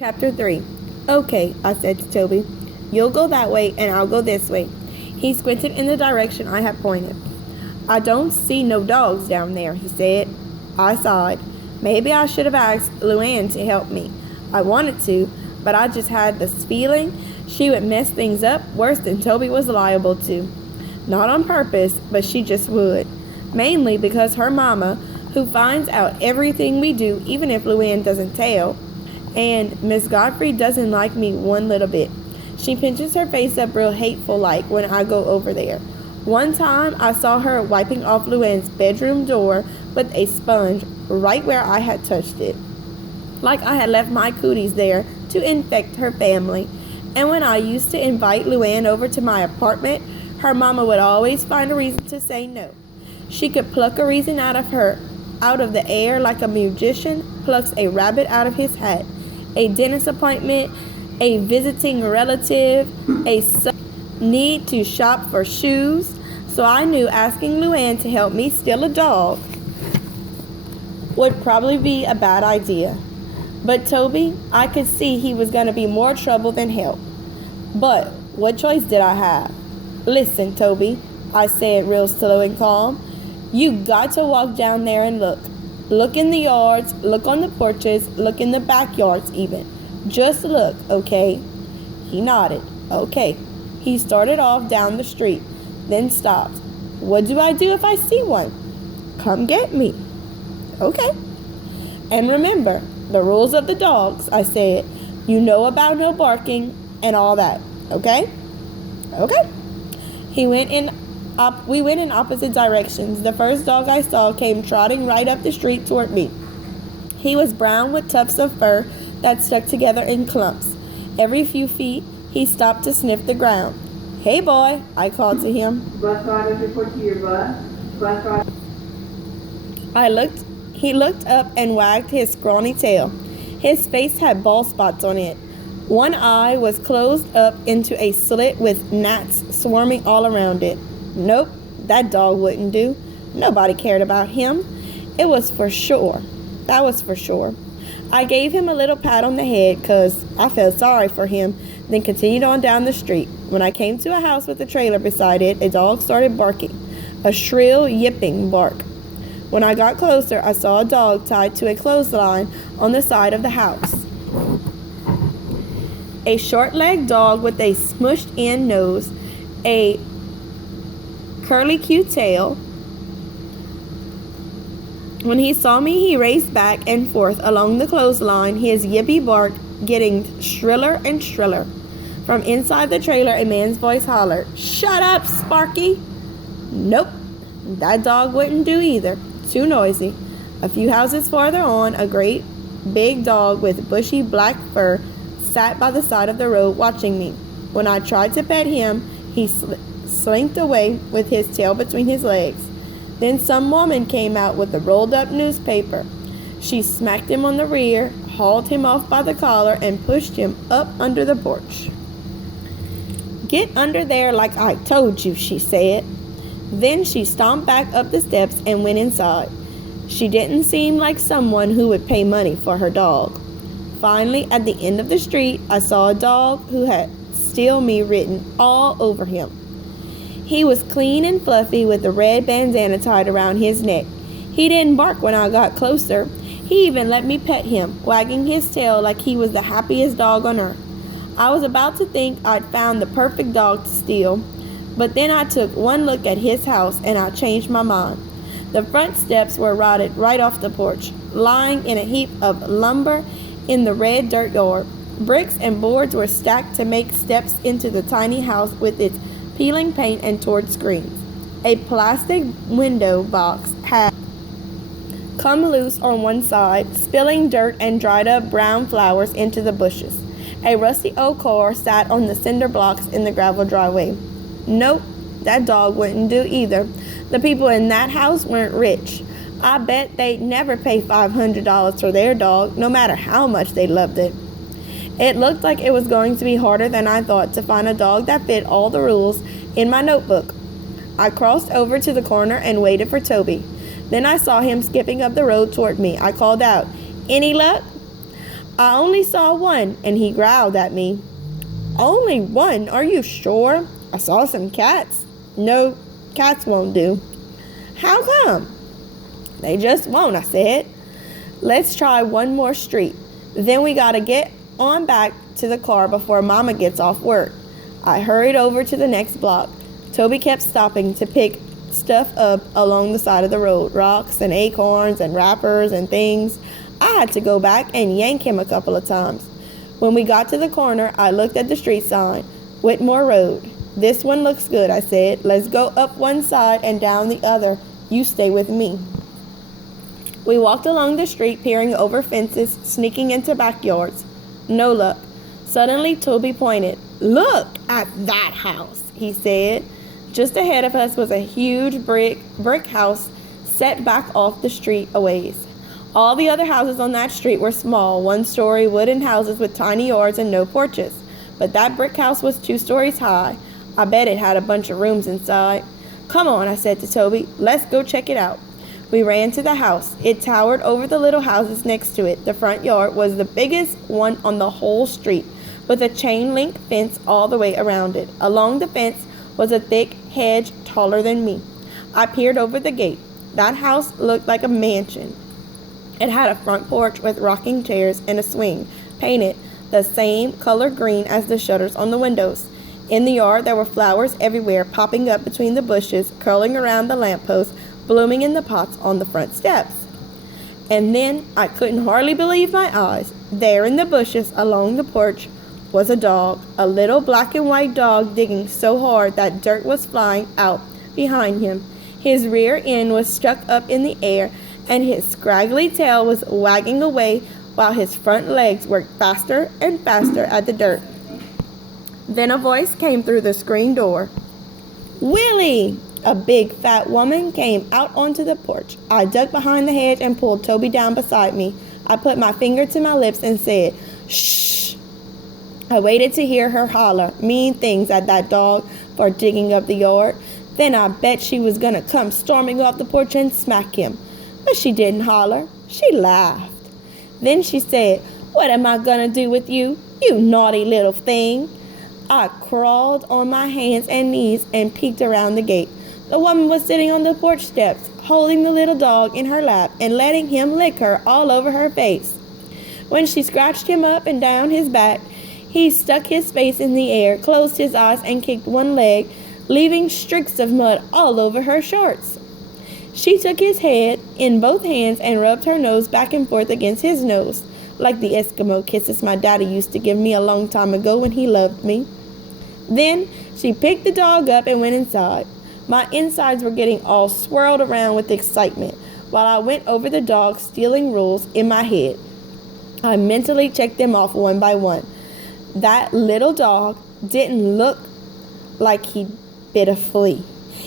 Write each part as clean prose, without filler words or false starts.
Chapter 3. Okay, I said to Toby. You'll go that way and I'll go this way. He squinted in the direction I had pointed. I don't see no dogs down there, he said. I sighed. Maybe I should have asked Luann to help me. I wanted to, but I just had this feeling she would mess things up worse than Toby was liable to. Not on purpose, but she just would. Mainly because her mama, who finds out everything we do even if Luann doesn't tell, and Miss Godfrey doesn't like me one little bit. She pinches her face up real hateful like when I go over there. One time I saw her wiping off Luann's bedroom door with a sponge right where I had touched it. Like I had left my cooties there to infect her family. And when I used to invite Luann over to my apartment, her mama would always find a reason to say no. She could pluck a reason out of the air like a magician plucks a rabbit out of his hat. A dentist appointment, a visiting relative, a need to shop for shoes. So I knew asking Luann to help me steal a dog would probably be a bad idea. But Toby, I could see he was going to be more trouble than help. But what choice did I have? Listen, Toby, I said real slow and calm. You got to walk down there and look. Look in the yards, look on the porches, look in the backyards even. Just look, okay? He nodded. Okay. He started off down the street, then stopped. What do I do if I see one? Come get me. Okay. And remember, the rules of the dogs, I said. You know about no barking and all that, okay? Okay. We went in opposite directions. The first dog I saw came trotting right up the street toward me. He was brown with tufts of fur that stuck together in clumps. Every few feet, he stopped to sniff the ground. Hey, boy, I called to him. Bus riders report to your bus. Bus riders. He looked up and wagged his scrawny tail. His face had bald spots on it. One eye was closed up into a slit with gnats swarming all around it. Nope, that dog wouldn't do. Nobody cared about him. It was for sure. That was for sure. I gave him a little pat on the head because I felt sorry for him, then continued on down the street. When I came to a house with a trailer beside it, a dog started barking, a shrill, yipping bark. When I got closer, I saw a dog tied to a clothesline on the side of the house. A short-legged dog with a smushed-in nose, a curly-cute tail. When he saw me, he raced back and forth along the clothesline, his yippy bark getting shriller and shriller. From inside the trailer, a man's voice hollered, "Shut up, Sparky!" Nope, that dog wouldn't do either. Too noisy. A few houses farther on, a great big dog with bushy black fur sat by the side of the road watching me. When I tried to pet him, he slinked away with his tail between his legs. Then some woman came out with a rolled up newspaper. She smacked him on the rear, hauled him off by the collar, and pushed him up under the porch. "Get under there like I told you," she said. Then she stomped back up the steps and went inside. She didn't seem like someone who would pay money for her dog. Finally, at the end of the street, I saw a dog who had "Steal Me" written all over him. He was clean and fluffy with a red bandana tied around his neck. He didn't bark when I got closer. He even let me pet him, wagging his tail like he was the happiest dog on earth. I was about to think I'd found the perfect dog to steal, but then I took one look at his house and I changed my mind. The front steps were rotted right off the porch, lying in a heap of lumber in the red dirt yard. Bricks and boards were stacked to make steps into the tiny house with its peeling paint and torn screens. A plastic window box had come loose on one side, spilling dirt and dried up brown flowers into the bushes. A rusty old car sat on the cinder blocks in the gravel driveway. Nope, that dog wouldn't do either. The people in that house weren't rich. I bet they'd never pay $500 for their dog, no matter how much they loved it. It looked like it was going to be harder than I thought to find a dog that fit all the rules in my notebook. I crossed over to the corner and waited for Toby. Then I saw him skipping up the road toward me. I called out, "Any luck?" I only saw one, and he growled at me. Only one? Are you sure? I saw some cats. No, cats won't do. How come? They just won't, I said. Let's try one more street. Then we gotta get on back to the car before Mama gets off work. I hurried over to the next block. Toby kept stopping to pick stuff up along the side of the road, rocks and acorns and wrappers and things. I had to go back and yank him a couple of times. When we got to the corner, I looked at the street sign, Whitmore Road. This one looks good, I said. Let's go up one side and down the other. You stay with me. We walked along the street, peering over fences, sneaking into backyards. No luck. Suddenly, Toby pointed. Look at that house, he said. Just ahead of us was a huge brick house set back off the street a ways. All the other houses on that street were small, one-story wooden houses with tiny yards and no porches. But that brick house was 2 stories high. I bet it had a bunch of rooms inside. Come on, I said to Toby. Let's go check it out. We ran to the house. It towered over the little houses next to it. The front yard was the biggest one on the whole street, with a chain-link fence all the way around it. Along the fence was a thick hedge taller than me. I peered over the gate. That house looked like a mansion. It had a front porch with rocking chairs and a swing, painted the same color green as the shutters on the windows. In the yard, there were flowers everywhere, popping up between the bushes, curling around the lamppost, blooming in the pots on the front steps. And then I couldn't hardly believe my eyes. There in the bushes along the porch was a dog, a little black and white dog digging so hard that dirt was flying out behind him. His rear end was stuck up in the air, and his scraggly tail was wagging away while his front legs worked faster and faster at the dirt. Then a voice came through the screen door. Willie! A big fat woman came out onto the porch. I ducked behind the hedge and pulled Toby down beside me. I put my finger to my lips and said, "Shh." I waited to hear her holler mean things at that dog for digging up the yard. Then I bet she was gonna come storming off the porch and smack him. But she didn't holler. She laughed. Then she said, "What am I gonna do with you, you naughty little thing?" I crawled on my hands and knees and peeked around the gate. The woman was sitting on the porch steps, holding the little dog in her lap and letting him lick her all over her face. When she scratched him up and down his back, he stuck his face in the air, closed his eyes, and kicked one leg, leaving streaks of mud all over her shorts. She took his head in both hands and rubbed her nose back and forth against his nose, like the Eskimo kisses my daddy used to give me a long time ago when he loved me. Then she picked the dog up and went inside. My insides were getting all swirled around with excitement while I went over the dog's stealing rules in my head. I mentally checked them off one by one. That little dog didn't look like he bit a flea.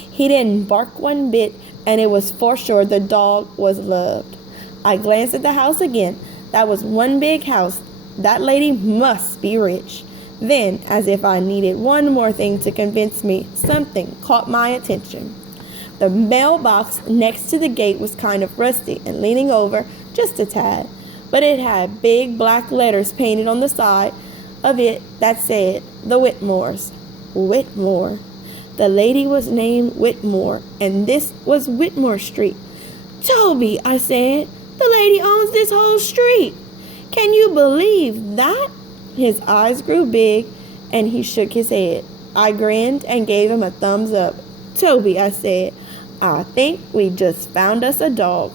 He didn't bark one bit, and it was for sure the dog was loved. I glanced at the house again. That was one big house. That lady must be rich. Then, as if I needed one more thing to convince me, something caught my attention. The mailbox next to the gate was kind of rusty and leaning over just a tad, but it had big black letters painted on the side of it that said, "The Whitmores." Whitmore. The lady was named Whitmore, and this was Whitmore Street. "Toby," I said, "the lady owns this whole street. Can you believe that?" His eyes grew big, and he shook his head. I grinned and gave him a thumbs up. "Toby," I said, "I think we just found us a dog."